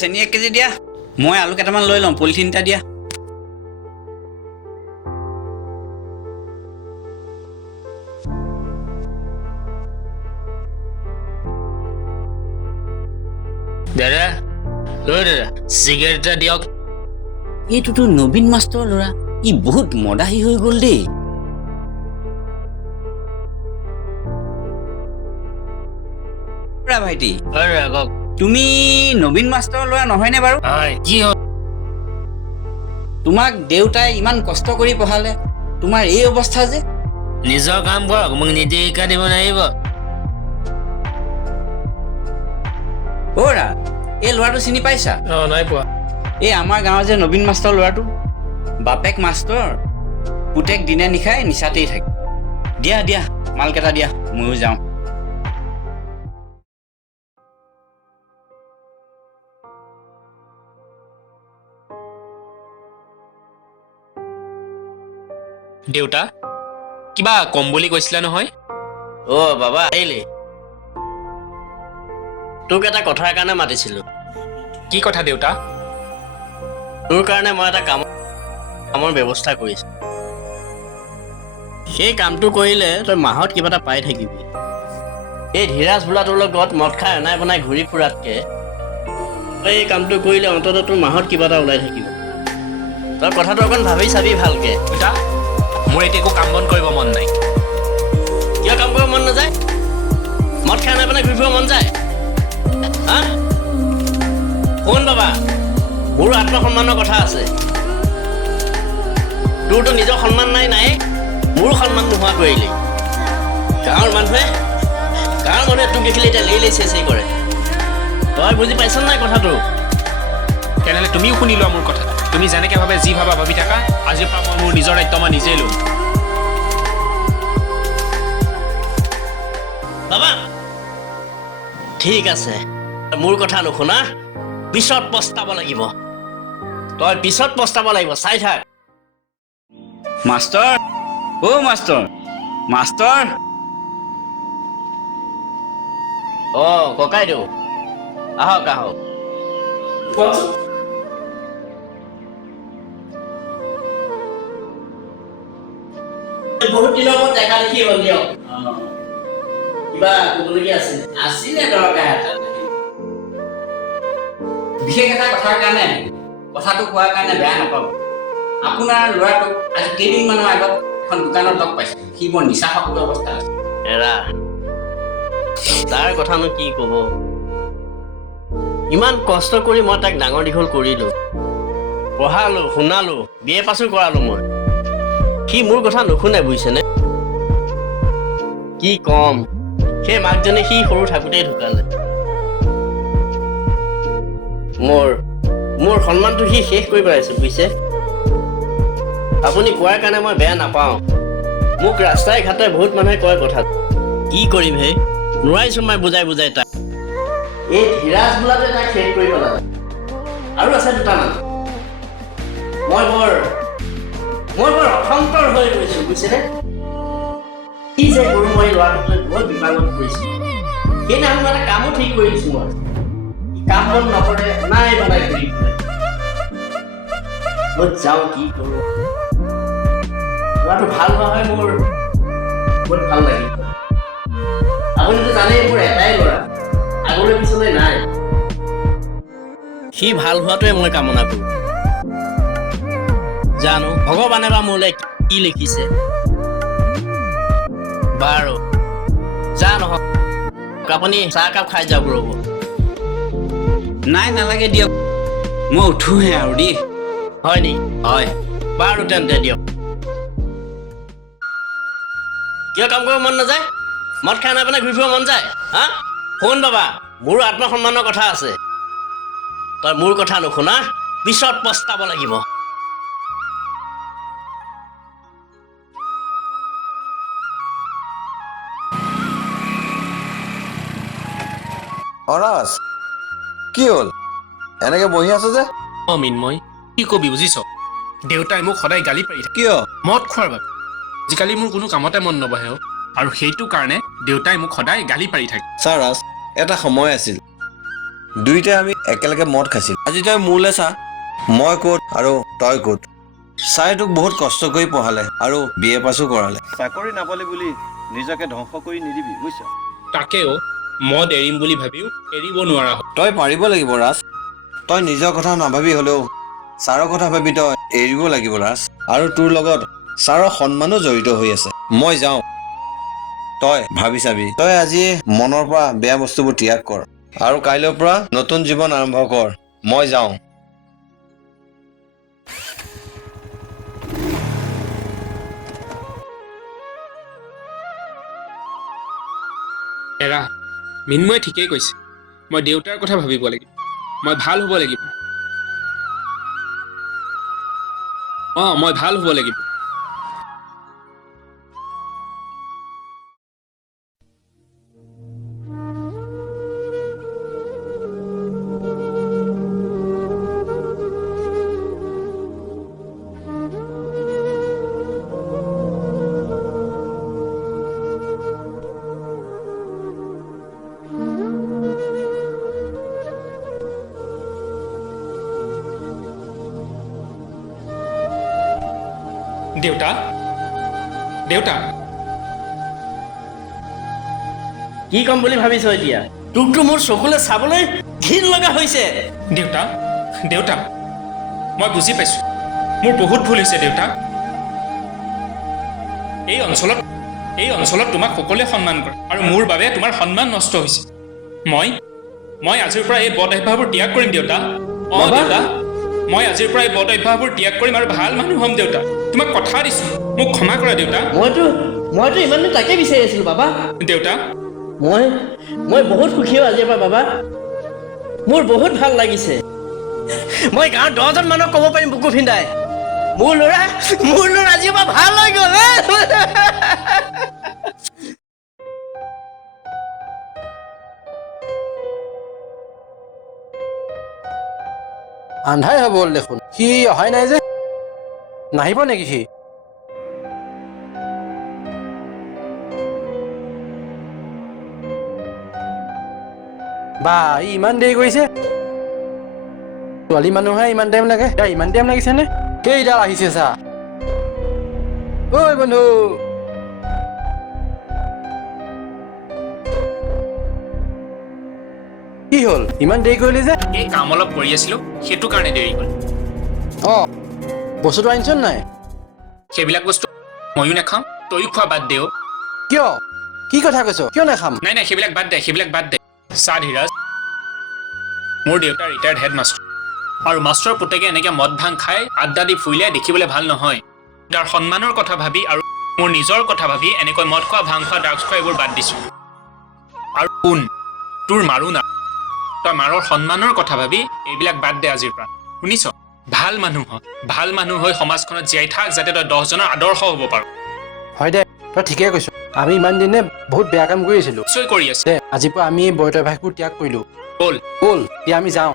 চেনি 1 কেজি দিয়া মই আলু কেইটামান লৈ লওঁ পলিথিন এটা দিয়া দাদা দাদা সিগারেট এটা দিয়ক এইটোতো নবীন মাষ্টৰ ল'ৰা ই বহুত মদাহী হৈ গ'ল দেই ভাইটি তুমি নবীন মাষ্টৰ ল'ৰা নহয়নে বাৰু কি হ'ল তোমাক দেউতাই ইমান কষ্ট কৰি পঢ়ালে তোমাৰ এই অৱস্থা যে নিজৰ কাম কৰক মোক নিজে শিক্ষা দিব নাহিব অ'ৰা এই ল'ৰাটো চিনি পাইছা নাই পোৱা এই আমাৰ গাঁৱৰ যে নবীন মাষ্টৰ ল'ৰাটো বাপেক মাষ্টৰ পুতেক দিনে নিশাই নিচাতেই থাকে দিয়া দিয়া মালকেইটা দিয়া ময়ো যাওঁ দেউতা কিবা কম বুলি কৈছিলা নহয় বাবা আহিলি তোক এটা কথাৰ কাৰণে মাতিছিলো কি কথা দেউতা তোৰ কাৰণে মই এটা কামৰ ব্যৱস্থা কৰিছো সেই কামটো কৰিলে তই মাহত কিবা এটা পাই থাকিবি এই ধীৰাজ বোলাটোৰ লগত মদ খাই অনাই বনাই ঘূৰি ফুৰাতকে তই এই কামটো কৰিলে অন্ততঃ তোৰ মাহত কিবা এটা ওলাই থাকিব তই কথাটো অকণ ভাবি চাবি ভালকে দেউতা মোৰ এতিয়া একো কাম বন কৰিব মন নাই কিয় কাম কৰিব মন নাযায় মদ খাই অনাই বনাই ঘূৰি ফুৰিব মন যায় হা শুন বাবা মোৰো আত্মসন্মানৰ কথা আছে তোৰতো নিজৰ সন্মান নাই মোৰো সন্মান নোহোৱা কৰিলি গাঁৱৰ মানুহে তোক দেখিলে এতিয়া লেই চেই কৰে তই বুজি পাইছ নাই কথাটো তেনেহ'লে তুমিও শুনি লোৱা মোৰ কথা তুমি যেনেকৈ ভাবে যি ভাবা ভাবি থাকা আজিৰ পৰা মই মোৰ নিজৰ দায়িত্ব মই নিজেই ল'ম বাবা ঠিক আছে মোৰ কথা নুশুনা পিছত পস্তাব লাগিব তই পিছত পস্তাব লাগিব চাই থাক মাষ্টৰ মাষ্টৰ মাষ্টৰ ককাইদেউ আহক বহুত দিনৰ মূৰত দেখা দেখি হ'ল দিয়ক কিবা ক'বলগীয়া আছিলে দৰকাৰ এটা বিশেষ এটা কথাৰ কাৰণে কথাটো কোৱাৰ কাৰণে বেয়া নাপাব আপোনাৰ ল'ৰাটোক আজি কেইদিনমানৰ আগত এখন দোকানত লগ পাইছোঁ সি বৰ নিচাসক্ত অৱস্থা আছে এৰা তাৰ কথানো কি ক'ব ইমান কষ্ট কৰি মই তাক ডাঙৰ দীঘল কৰিলোঁ পঢ়ালোঁ শুনালোঁ BA পাছো কৰালোঁ মই সি মোৰ কথা নুশুনে বুজিছেনে কি কম সেই মাকজনী সি সৰু থাকোঁতেই ঢুকালে মোৰ সন্মানটো সি শেষ কৰি পেলাইছোঁ বুজিছে আপুনি কোৱাৰ কাৰণে মই বেয়া নাপাওঁ মোক ৰাস্তাই ঘাটে বহুত মানুহে কয় কথা কি কৰিম হে নোৱাৰিছোঁ মই বুজাই তাক এই ধীৰাজ বোলাটো তাক শেষ কৰি পেলালে আৰু আছে দুটামান মই বৰ অসন্তৰ হৈ গৈছোঁ বুজিছেনে কি যে কৰোঁ মই ল'ৰাটোক লৈ বহুত বিপাঙত পৰিছোঁ সেইদিনাখন এটা কামো ঠিক কৰি দিছোঁ মই কাম বন নকৰে নাই বনাই ঘূৰি ফুৰে মই যাওঁ কি কৰোঁ ল'ৰাটো ভাল হোৱা হয় মোৰ বহুত ভাল লাগিল আপুনিতো জানেই মোৰ এটাই ল'ৰা আগলৈ পিছলৈ নাই সি ভাল হোৱাটোৱে মই কামনা কৰোঁ জানো ভগৱানে বা মোলৈ কি লিখিছে বাৰু যা নহওক আপুনি চাহ একাপ খাই যাওক ৰ'ব নাই নালাগে দিয়ক মই উঠোহে আৰু দেই হয় নি হয় বাৰু তেন্তে দিয়ক কিয় কাম কৰিব মন নাযায় মদ খাই নাই পেলাই ঘূৰি ফুৰিব মন যায় হা শুন বাবা মোৰো আত্মসন্মানৰ কথা আছে তই মোৰ কথা নুশুনা পিছত পস্তাব লাগিব অনাস কি হ'ল এনেকে বহি আছো যে মিন্ময় কি কবি বুজিছ দেউতাই মোক সদায় গালি পাৰি থাকে কিয় মদ খোৱাৰ বাবে আজিকালি মোৰ কোনো কামতে মন নবহে আৰু সেইটো কাৰণে দেউতাই মোক সদায় গালি পাৰি থাকে চাৰাজ এটা সময় আছিল দুইটাই আমি একেলগে মদ খাইছিলোঁ। আজি তই মোলৈ চা, মই ক'ত আৰু তই ক'ত। ছাৰে তোক বহুত কষ্ট কৰি পঢ়ালে আৰু BA পাছো কৰালে। চাকৰি নাপালে বুলি নিজকে ধ্বংস কৰি নিদিবি, বুজিছ? তাকেও মদ এৰিম বুলি ভাবিও এৰিব নোৱাৰা হ'ল। তই পাৰিব লাগিব ৰাজ। তই নিজৰ কথা নাভাবি হ'লেও ছাৰৰ কথা ভাবি তই এৰিব লাগিব ৰাজ। আৰু তোৰ লগত ছাৰৰ সন্মানো জড়িত হৈ আছে। মই যাওঁ, তই ভাবি চাবি। তই আজি মনৰ পৰা বেয়া বস্তুবোৰ ত্যাগ কৰ আৰু কাইলৈৰ পৰা নতুন জীৱন আৰম্ভ কৰ। মই যাওঁ। এৰা, মৃন্ময়ে ঠিকেই কৈছে। মই দেউতাৰ কথা ভাবিব লাগিব, মই ভাল হ'ব লাগিব। মই ভাল হ'ব লাগিব। দেউতা, দেউতা, কি ক'ম বুলি ভাবিছ এতিয়া? তোকতো মোৰ চকুলে চাবলৈ ঘিণ লগা হৈছে। দেউতা, দেউতা, মই বুজি পাইছোঁ। মোৰ বহুত ভুল হৈছে দেউতা। এই অঞ্চলত তোমাক সকলোৱে সন্মান কৰে আৰু মোৰ বাবে তোমাৰ সন্মান নষ্ট হৈছে। মই আজিৰ পৰা এই বদ অভ্যাসবোৰ ত্যাগ কৰিম দেউতা। দেউতা, মই আজিৰ পৰা এই বদ অভ্যাসবোৰ ত্যাগ কৰিম আৰু ভাল মানুহ হ'ম দেউতা। তোমাক কথা দিছোঁ, মোক ক্ষমা কৰা দেউতা। মইতো ইমান দিন তাকে বিচাৰি আছিলোঁ বাবা। দেউতা, মই বহুত সুখী হয় আজিৰ পৰা বাবা। মোৰ বহুত ভাল লাগিছে। মই গাঁৱৰ 10জন মানুহক ক'ব পাৰিম বুকু ফিন্দাই, মোৰ ল'ৰা আজিৰ পৰা ভাল হৈ গ'ল। আন্ধাই হ'ব হ'ল দেখোন। সি অহাই নাই যে, নাহিব নেকি সি? বা ই ইমান দেৰি কৰিছে। ছোৱালী মানুহহে ইমান টাইম লাগে। ইমান টাইম লাগিছে নে? কেইডাল আহিছে চা। ঐ বন্ধু, কি হ'ল ইমান দেৰি কৰিলি যে? এই কাম অলপ কৰি আছিলোঁ, সেইটো কাৰণে দেৰি হ'ল। বস্তুটো আনিছ নাই? সেইবিলাক বস্তু ময়ো নাখাওঁ, তয়ো খোৱা বাদ দে। কিয়? কি কথা কৈছ? কিয় নাখাম? নাই সেইবিলাক বাদ দে। চা ধীৰাজ, মোৰ দেউতা ৰিটায়াৰ্ড হেড মাষ্টাৰ আৰু মাষ্টৰ পুতেকে এনেকৈ মদ ভাং খাই আড্ডা দি ফুৰিলে দেখিবলৈ ভাল নহয়। তাৰ সন্মানৰ কথা ভাবি আৰু মোৰ নিজৰ কথা ভাবি এনেকৈ মদ খোৱা, ভাং খোৱা, ড্ৰাগছ খোৱা এইবোৰ বাদ দিছোঁ। আৰু শুন, তোৰ মাৰো না, তই মাৰৰ সন্মানৰ কথা ভাবি এইবিলাক বাদ দে আজিৰ পৰা, শুনিছ? ভাল মানুহ হৈ সমাজখনত জীয়াই থাক, যাতে তই 10জনৰ আদৰ্শ হ'ব পাৰ। হয় দে, তই ঠিকেই কৈছ। আমি ইমান দিনে বহুত বেয়া কাম কৰি আছিলোঁ। নিশ্চয় কৰি আছে। দে আজিৰ পৰা আমি এই বৈত অভ্যাসবোৰ ত্যাগ কৰিলোঁ। ব'ল। এতিয়া আমি যাওঁ।